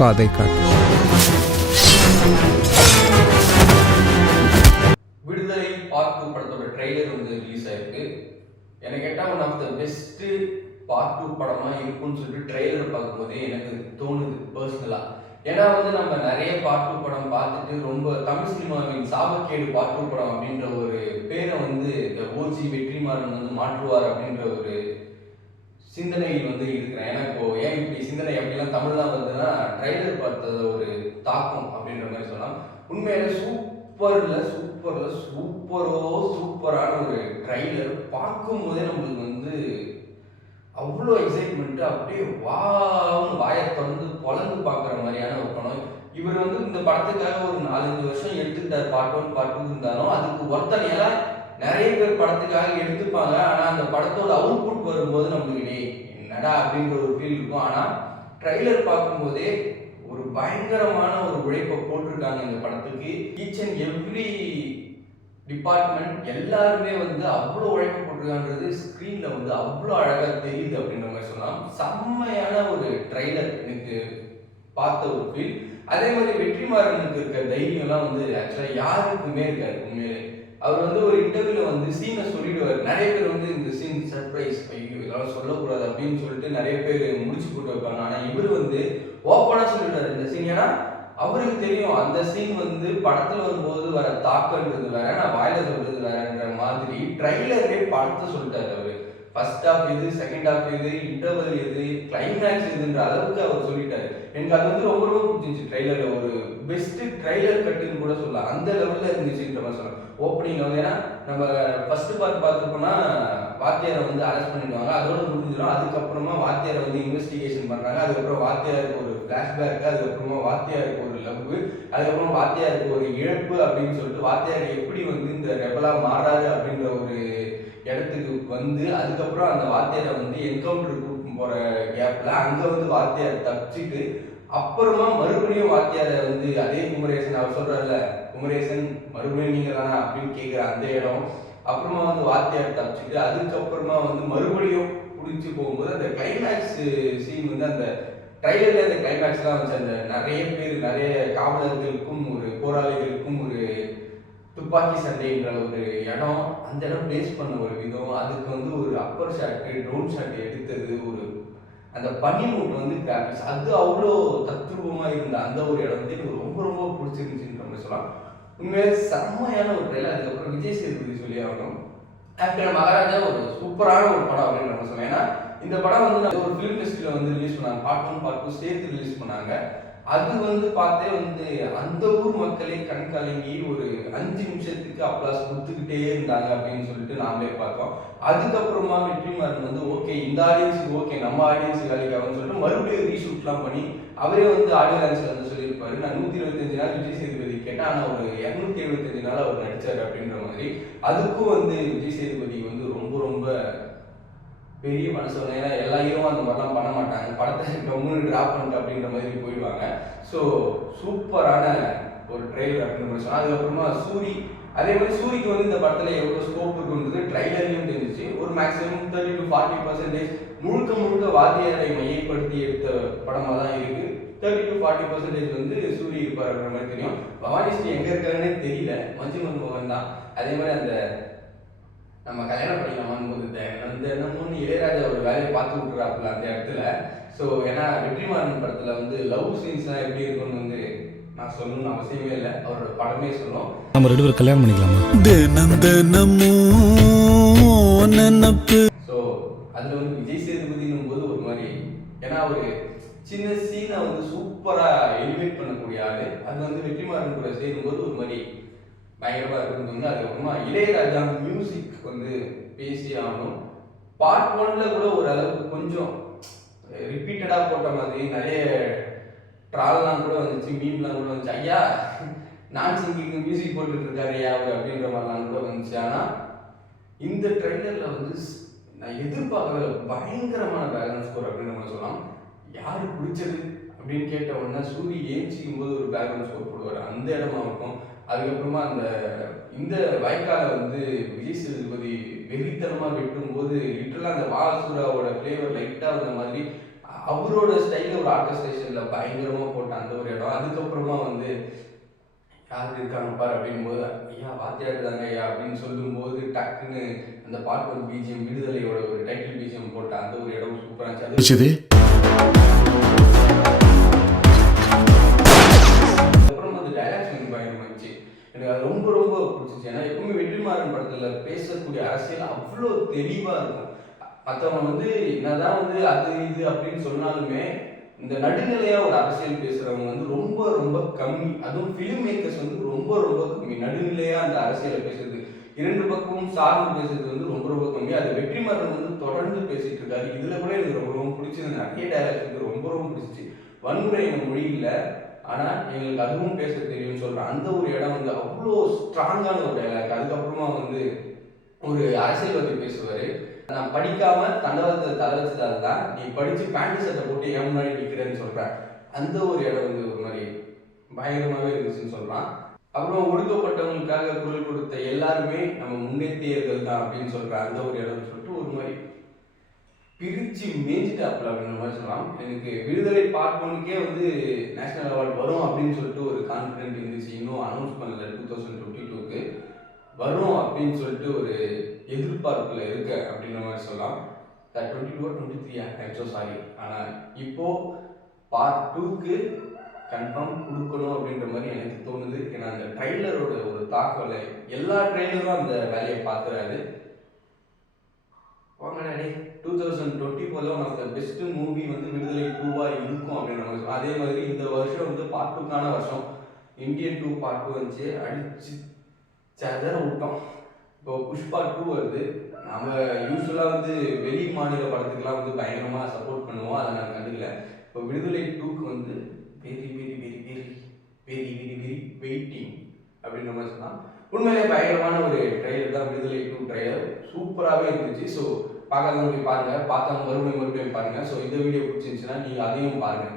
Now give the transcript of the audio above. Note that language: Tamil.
பாதை காட்டு. விடுதலை பார்ட் 2 படத்தோட ட்ரெய்லர் வந்து ரிலீஸ் ஆயிருக்கு. எனக்கு கேட்டால் one of the best part 2 படமா இருக்கும்னு சொல்லிட்டு ட்ரெய்லர் பார்க்கும்போதே எனக்கு தோணுது பர்சனலா. ஏன்னா வந்து நம்ம நிறைய பார்ட் 2 படம் பார்த்துட்டு ரொம்ப தமிழ் சினிமாவின் சாபக்கேடு பார்ட் 2 படம் அப்படின்ற ஒரு பேரை வந்து இந்த ஓஜி வெற்றிமாறன் வந்து மாற்றுவார் அப்படின்ற ஒரு சிந்தனையில் வந்து இருக்கிறேன். ஏன்னா இப்போ ஏன் இப்படி சிந்தனை அப்படிலாம் தமிழ்லாம் வந்ததுன்னா ட்ரெய்லர் பார்த்தத ஒரு தாக்கம் அப்படின்ற மாதிரி சொல்லலாம். உண்மையில சூப்பரான ஒரு ட்ரைலர் பார்க்கும் போதே நம்மளுக்கு வந்து அவ்வளோ எக்ஸைட்மெண்ட், அப்படியே வாயை திறந்து பொலந்து பார்க்குற மாதிரியான ஒரு படம். இவர் வந்து இந்த படத்துக்காக ஒரு 4-5 வருஷம் எடுத்துக்கிட்டார். பார்ட் 1 பார்ட் 2 இருந்தாலும் அதுக்கு ஒருத்தனையா நிறைய பேர் படத்துக்காக எடுத்துப்பாங்க. ஆனால் அந்த படத்தோட அவுட்புட் வரும்போது நம்மளுக்கு என்னடா அப்படின்ற ஒரு ஃபீல் இருக்கும். ஆனால் ட்ரைலர் பார்க்கும்போதே ஒரு பயங்கரமான ஒரு உழைப்பை போட்டிருக்காங்க இந்த படத்துக்கு. ஈச் அண்ட் எவ்ரி டிபார்ட்மெண்ட் எல்லாருமே வந்து அவ்வளோ உழைப்பு போட்டிருக்காங்கிறது ஸ்க்ரீனில் வந்து அவ்வளோ அழகாக தெரியுது அப்படின்ற மாதிரி சொல்லலாம். செம்மையான ஒரு ட்ரைலர் எனக்கு பார்த்த ஒரு ஃபீல். அதே மாதிரி வெற்றிமாறனுக்கு இருக்க தைரியம்லாம் வந்து ஆக்சுவலாக யாருக்குமே இருக்காது. உண்மையிலே அவர் வந்து ஒரு இன்டர்வியூல வந்து சீனை சொல்லிடுவார். நிறைய பேர் வந்து இந்த சீன் சர்ப்ரைஸ், ஐயோ இதெல்லாம் சொல்லக்கூடாது அப்படின்னு சொல்லிட்டு நிறைய பேர் முடிச்சு போட்டு வைப்பாங்க. ஆனால் இவர் வந்து ஓப்பனா சொல்லிட்டாரு இந்த சீன். ஏன்னா அவருக்கு தெரியும் அந்த சீன் வந்து படத்துல வரும்போது வர தாக்கன்றது வேற, நான் வாயில சொல்றது வேறன்ற மாதிரி ட்ரைலர்லேயே படத்தை சொல்லிட்டாரு அவரு. ஃபர்ஸ்ட் ஹாஃப் எது, செகண்ட் ஹாஃப் எது, இன்டர்வல் எது, கிளைமேக்ஸ் எதுன்ற அளவுக்கு அவர் சொல்லிட்டாரு. எனக்கு அது வந்து ரொம்ப பிடிச்சிருந்துச்சு. ட்ரைலர்ல ஒரு பெஸ்ட் ட்ரைலர் கட்டுன்னு கூட சொல்லலாம். அந்த லெவல்ல இருந்துச்சுன்ற மாதிரி சொல்லலாம். ஓப்பனிங் வந்து ஏன்னா நம்ம ஃபர்ஸ்ட் பார்ட் பார்த்துருப்போம்னா வாத்தியாரை வந்து அரெஸ்ட் பண்ணிடுவாங்க, அதோட முடிஞ்சிடும். அதுக்கப்புறமா வாத்தியாரை வந்து இன்வெஸ்டிகேஷன் பண்றாங்க. அதுக்கப்புறம் வாத்தியாருக்கு ஒரு ஃபிளாஷ்பேக், அதுக்கப்புறமா வாத்தியாருக்கு ஒரு லவ், அதுக்கப்புறம் வாத்தியாருக்கு ஒரு இழப்பு அப்படின்னு சொல்லிட்டு வாத்தியார் எப்படி வந்து இந்த ரெபலா மாறாரு அப்படின்ற ஒரு இடத்துக்கு வந்து அதுக்கப்புறம் அந்த வாத்தியாரை வந்து என்கவுண்டர் கூட்டு போற கேப்ல அங்க வந்து வாத்தியார் தப்பிச்சுட்டு அப்புறமா மறுபடியும் வாத்தியாரை வந்து அதே குமரேசன் அவர் சொல்றாருல, குமரேசன் மறுபடியும் நீங்க தானா அப்படின்னு கேட்குற அந்த இடம், அப்புறமா வந்து வாத்தியார் தப்பிச்சுட்டு அதுக்கப்புறமா வந்து மறுபடியும் பிடிச்சி போகும்போது அந்த கிளைமேக்ஸ் சீன் வந்து அந்த ட்ரைலர்ல அந்த கிளைமேக்ஸ்லாம் வச்சு அந்த நிறைய பேர் நிறைய காவலர்களுக்கும் ஒரு போராளிகளுக்கும் ஒரு துப்பாக்கி சண்டைன்ற ஒரு இடம், அந்த இடம் பிளேஸ் பண்ண ஒரு விதம், அதுக்கு வந்து ஒரு அப்பர் ஷாட்டு ட்ரோன் ஷாட் எடுத்தது, ஒரு அந்த பனிமூட்டை வந்து கிராபிக்ஸ் அது அவ்வளோ தத்ரூபமாக இருந்த அந்த ஒரு இடம் வந்து எனக்கு ரொம்ப பிடிச்சிருந்துச்சுன்ற மாதிரி சொல்லலாம். உண்மையிலே செம்மையான ஒரு ட்ரெயிலர். அதுக்கப்புறம் விஜய் சேதுபதி சொல்லி ஆகணும். ஆஃப்டர் மகாராஜா ஒரு சூப்பரான ஒரு படம் அப்படின்னு நம்ம சொல்லலாம். ஏன்னா இந்த படம் வந்து ஒரு ஃபிலிம் ஃபெஸ்டிவல் வந்து ரிலீஸ் பண்ணாங்க. பார்ட் 1 பார்ட் 2 சேர்த்து ரிலீஸ் பண்ணாங்க. அது வந்து பார்த்தே வந்து அந்த ஊர் மக்களே கண் கலங்கி ஒரு 5 நிமிஷத்துக்கு அப்ளாஸ் கொடுத்துக்கிட்டே இருந்தாங்க அப்படின்னு சொல்லிட்டு நாமளே பார்த்தோம். அதுக்கப்புறமா வெற்றிமாறன் வந்து ஓகே இந்த ஆடியன்ஸுக்கு ஓகே நம்ம ஆடியன்ஸுக்கு வேலைக்காகன்னு சொல்லிட்டு மறுபடியும் ரீஷூட்லாம் பண்ணி அவரே வந்து ஆடியோ லான்ச்சில் வந்து சொல்லியிருப்பாரு, நான் 125 நாள் விஜய் சேதுபதி கேட்டேன், ஆனால் ஒரு 275 நாள் அவர் நடிச்சார் அப்படின்ற மாதிரி. அதுக்கும் வந்து விஜய் சேதுபதி வந்து ரொம்ப பெரிய மனசு. ஏன்னா எல்லா ஹீரோவும் அந்த மாதிரிலாம் பண்ண மாட்டாங்க, படத்தை கம்முன்னு ட்ராப் பண்ணிட்டு அப்படின்ற மாதிரி போயிடுவாங்க. ஸோ சூப்பரான ஒரு ட்ரெய்லர் அப்படின்னு மாதிரி சொன்னால். அதுக்கப்புறமா சூரி, அதே மாதிரி சூரிக்கு வந்து இந்த படத்தில் எவ்வளோ ஸ்கோப் இருக்குன்றது ட்ரைலர்லையும் தெரிஞ்சிச்சு. ஒரு மேக்ஸிமம் 30 to 40% முழுக்க வாத்தியாரை மையப்படுத்தி எடுத்த படமாக தான் இருக்குது. 30 to 40% வந்து சூரி இருப்பார் அப்படின்ற மாதிரி தெரியும். பவானி ஸ்ரீ எங்கே இருக்காருன்னே தெரியல, மஞ்சு மன்மோகன் தான். அதே மாதிரி அந்த நம்ம கல்யாணம் பண்ணிக்கலாமான்னு போது தினமும் இளையராஜா ஒரு வேலையை பார்த்து விட்டுறாப்புல அந்த இடத்துல. ஸோ ஏன்னா வெற்றிமாறன் படத்தில் வந்து லவ் சீன்ஸ்லாம் எப்படி இருக்குன்னு வந்து நான் சொல்லணும்னு அவசியமே இல்லை, அவரோட படமே சொல்லும். நம்ம 2 பேரும் கல்யாணம் பண்ணிக்கலாமா? ஸோ அதில் வந்து விஜய் சேதுபதினும் போது ஒரு மாதிரி, ஏன்னா ஒரு சின்ன சீனை வந்து சூப்பராக எலிவேட் பண்ணக்கூடிய ஆள். அது வந்து வெற்றிமாறன் கூட சேரும்போது ஒரு மாதிரி பயங்கரமாக இருக்கிறது வந்து. அதுக்கப்புறமா இளையராஜா மியூசிக் வந்து பேசி ஆகணும். பார்ட் 1ல கூட ஓரளவுக்கு கொஞ்சம் ரிப்பீட்டடாக போட்ட மாதிரி நிறைய ட்ரால்லாம் கூட வந்துச்சு, மீம்லாம் கூட வந்துச்சு, ஐயா நான் சிங்கிங்கு மியூசிக் போட்டுட்டு இருக்காரு யாரு அப்படின்ற மாதிரிலாம் கூட வந்துச்சு. ஆனால் இந்த ட்ரெய்லரில் வந்து நான் எதிர்பார்க்கவே பயங்கரமான பேக்ரவுண்ட் ஸ்கோர் அப்படின்னு நம்ம சொல்லலாம். யாரு பிடிச்சது அப்படின்னு கேட்ட உடனே சூரி ஏஞ்சிக்கும் போது ஒரு பேக்ரவுண்ட் ஸ்கோர் போடுவார், அந்த இடமா இருக்கும். அதுக்கப்புறமா அந்த இந்த வாய்க்காலை வந்து விஜய் சேதுபதி வெறித்தனமாக வெட்டும் போது லிட்டரலாக அந்த வாசூராவோட ஃப்ளேவர் லைட்டாக வந்த மாதிரி அவரோட ஸ்டைலில் ஒரு ஆர்கஸ்ட்ரேஷனில் பயங்கரமாக போட்ட அந்த ஒரு இடம். அதுக்கப்புறமா வந்து யார் இருக்காங்க பாரு அப்படின்போது, ஐயா வாத்தியார் தாங்க ஐயா அப்படின்னு சொல்லும்போது டக்குன்னு அந்த பாட்டு ஒரு பிஜிஎம், விடுதலையோட ஒரு டைட்டில் பிஜிஎம் போட்ட அந்த ஒரு இடம் சூப்பராக இருந்துச்சு. அதுக்கப்புறம் வந்து டைலாக்ஸ் வந்து பயங்கரமாக இருந்துச்சு. எனக்கு அது ரொம்ப ரொம்ப பிடிச்சிச்சு. ஏன்னா எப்பவுமே வெற்றிமாறன் படத்தில் பேசக்கூடிய அரசியல் அவ்வளோ தெளிவாக இருக்கும். மற்றவங்க வந்து என்னதான் வந்து அது இது அப்படின்னு சொன்னாலுமே இந்த நடுநிலையாக ஒரு அரசியல் பேசுகிறவங்க வந்து ரொம்ப ரொம்ப கம்மி. அதுவும் ஃபிலிம் மேக்கர்ஸ் வந்து ரொம்ப ரொம்ப கம்மி. நடுநிலையாக அந்த அரசியலை பேசுறது, இரண்டு பக்கமும் சார்ந்து பேசுறது வந்து ரொம்ப ரொம்ப கம்மி. அது வெற்றிமாறன் வந்து தொடர்ந்து பேசிட்டு இருக்காரு. இதில் கூட எனக்கு ரொம்ப ரொம்ப பிடிச்சது. நிறைய டைலாக்ஸ் வந்து ரொம்ப ரொம்ப பிடிச்சிச்சு. வன்முறை எங்கள் மொழி இல்லை, ஆனால் எங்களுக்கு அதுவும் பேச தெரியும்னு சொல்கிறேன். அந்த ஒரு இடம் வந்து அவ்வளோ ஸ்ட்ராங்கான ஒரு டைலாக். அதுக்கப்புறமா வந்து ஒரு அரசியல்வாதி பேசுவார், நான் படிக்காம தண்டவாளத்தை தலை வச்சதால தான் நீ படிச்சு பேண்ட் சட்டை போட்டு ஏன் முன்னாடி நிற்கிறேன்னு சொல்கிறேன். அந்த ஒரு இடம் வந்து ஒரு மாதிரி பயங்கரமாகவே இருந்துச்சுன்னு சொல்கிறான். அப்புறம் ஒடுக்கப்பட்டவங்களுக்காக குரல் கொடுத்த எல்லாருமே நம்ம முன்னேற்றியர்கள் தான் அப்படின்னு சொல்கிறேன். அந்த ஒரு இடம்னு சொல்லிட்டு ஒரு மாதிரி பிரித்து மேய்ஞ்சிட்டாப்புல அப்படின்ற மாதிரி சொல்லலாம். எனக்கு விடுதலை பார்ட் 1க்கே வந்து நேஷனல் அவார்டு வரும் அப்படின்னு சொல்லிட்டு ஒரு கான்ஃபிடென்ட் இருந்துச்சு. இன்னும் அனௌன்ஸ் பண்ணல 2022க்கு வரும் அப்படின்னு சொல்லிட்டு ஒரு எதிர்பார்ப்பில் இருக்க அப்படின்ற மாதிரி சொல்லலாம். 22 23 ஐம் ஸோ சாரி. ஆனால் இப்போது பார்ட் 2க்கு கன்ஃபார்ம் கொடுக்கணும் அப்படின்ற மாதிரி எனக்கு தோணுது. ஏன்னா அந்த ட்ரெய்லரோட ஒரு தாக்கலை எல்லா ட்ரெய்லரும் அந்த வேலையை பார்க்குறாரு. வாங்கடே 2024 one of the best movie வந்து விடுதலை 2வாக இருக்கும் அப்படின்ற மாதிரி. அதே மாதிரி இந்த வருஷம் வந்து பார்ட் 2க்கான வருஷம். இந்தியன் 2 பார்ட் 2 வந்துச்சு, அடிச்சு சதற விட்டோம். இப்போ புஷ்பா 2 வருது. நம்ம யூஸ்வலாக வந்து வெளி மாநில படத்துக்கெல்லாம் வந்து பயங்கரமாக சப்போர்ட் பண்ணுவோம், அதை நான் கண்டுக்கல. இப்போ விடுதலை 2க்கு வந்து very very very very very very very waiting அப்படின்ற மாதிரி சொன்னால் உண்மையிலே பயங்கரமான ஒரு ட்ரெய்லர் தான் விடுதலை 2 ட்ரெய்லர். சூப்பராகவே இருந்துச்சு. ஸோ பார்க்காதவங்க போய் பாருங்கள், பார்த்தவங்க மறுபடியும் பாருங்கள். ஸோ இந்த வீடியோ பிடிச்சிருந்துச்சுன்னா நீங்கள் அதையும் பாருங்கள்.